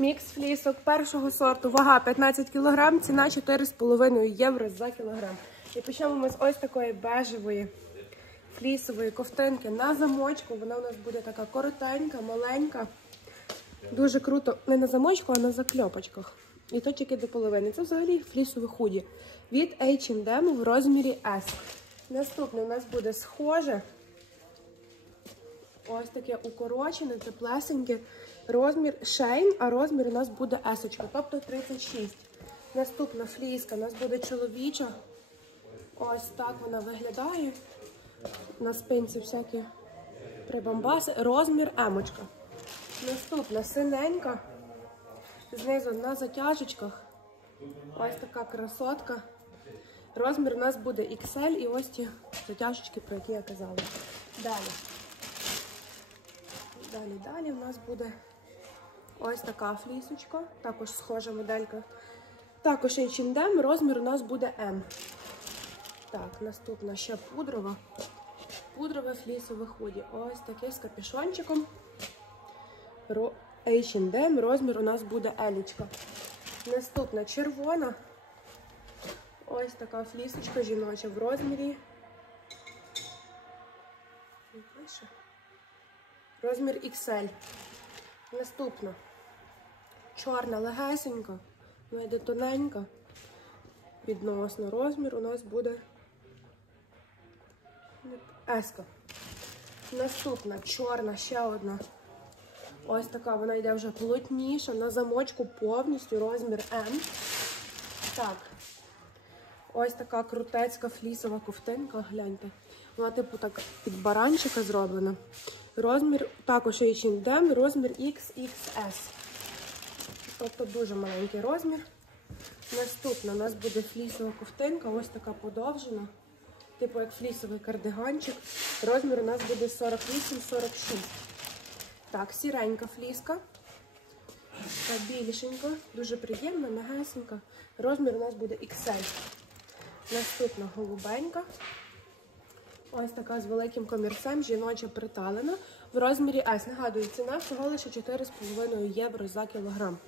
Мікс флісок першого сорту, вага 15 кг, ціна 4,5 євро за кілограм. І почнемо ми з ось такої бежевої флісової ковтинки на замочку. Вона у нас буде така коротенька, маленька. Дуже круто, не на замочку, а на закльопочках. І то тільки до половини. Це взагалі флісове худі від H&M в розмірі S. Наступне у нас буде схоже. Ось таке укорочене, теплесеньке. Розмір шейн, а розмір у нас буде есочка, тобто 36. Наступна фліска у нас буде чоловіча. Ось так вона виглядає. На спинці всякі прибамбаси. Розмір емочка. Наступна синенька. Знизу на затяжечках. Ось така красотка. Розмір у нас буде XL і ось ті затяжечки, про які я казала. Далі. Далі, далі у нас буде ось така флісочка. Також схожа моделька. Також H&M, розмір у нас буде M. Так, наступна ще пудрова. Пудрове флісове худі. Ось таке з капюшончиком. H&M, розмір у нас буде елічка. Наступна червона. Ось така флісочка жіноча в розмірі. Пише. Розмір XL. Наступна. Чорна легесенька. Вона йде тоненька. Відносно розмір у нас буде еска. Наступна чорна, ще одна. Ось така вона йде вже плотніша. На замочку повністю розмір М. Так. Ось така крутецька флісова ковтинка, гляньте. Вона, типу, так під баранчика зроблена. Розмір також H&M, розмір XXS. Тобто дуже маленький розмір. Наступна у нас буде флісова ковтинка, ось така подовжена. Типу як флісовий кардиганчик. Розмір у нас буде 48-46. Так, сіренька фліска. Та більшенька, дуже приємна, мягесенька. Розмір у нас буде XL. Наступна голубенька. Ось така з великим комірцем, жіноча приталена. В розмірі S. Нагадую, ціна всього лише 4,5 євро за кілограм.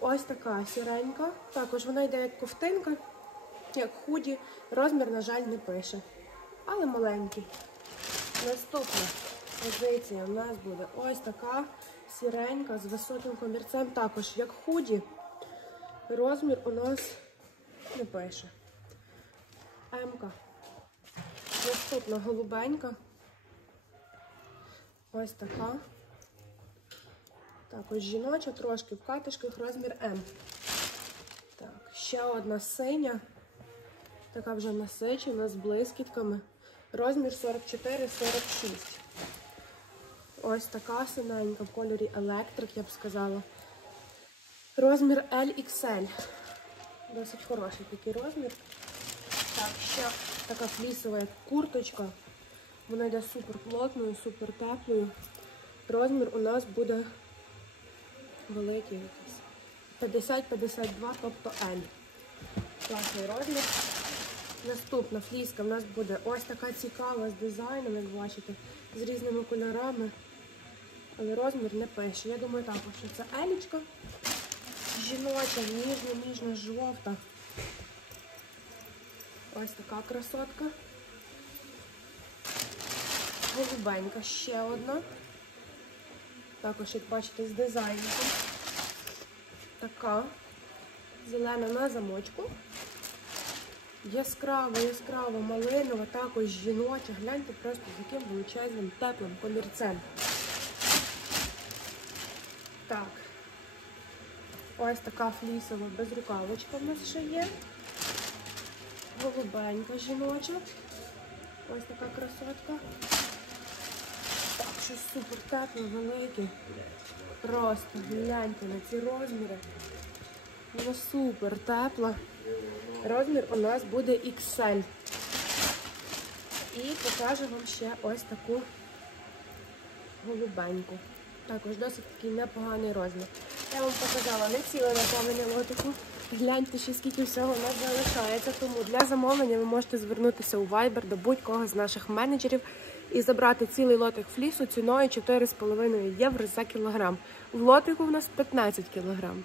Ось така сіренька. Також вона йде як ковтинка, як худі. Розмір, на жаль, не пише. Але маленький. Наступна позиція у нас буде ось така сіренька з високим комірцем. Також як худі. Розмір у нас не пише. М-ка. Наступна голубенька. Ось така. Також жіноча, трошки в катишках, розмір М. Так, ще одна синя. Така вже насичена з блискітками. Розмір 44-46. Ось така синенька в кольорі електрик, я б сказала. Розмір LXL. Досить хороший такий розмір. Так, ще така флісова курточка. Вона йде супер плотною, супер теплою. Розмір у нас буде великий якийсь. 50-52, тобто L. Класний розмір. Наступна фліска в нас буде ось така цікава з дизайном, як бачите, з різними кольорами. Але розмір не пише. Я думаю також, що це елічка. Жіноча, ніжна-ніжна, жовта. Ось така красотка. Голубенька ще одна. Також, як бачите, з дизайном. Така. Зелена на замочку. Яскрава, яскрава, малинова, також жіноча. Гляньте просто з яким величезним теплим комірцем. Так. Ось така флісова безрукавочка в нас ще є. Голубенька жіноча. Ось така красотка. Так, щось супер тепле, велике. Просто гляньте на ці розміри. Воно супер тепла. Розмір у нас буде XL. І покажу вам ще ось таку голубеньку. Також досить такий непоганий розмір. Я вам показала не ціле наповнення лотику. Гляньте, ще скільки всього нас залишається. Тому для замовлення ви можете звернутися у Viber до будь-кого з наших менеджерів і забрати цілий лотик флісу ціною 4,5 євро за кілограм. В лотику в нас 15 кілограм.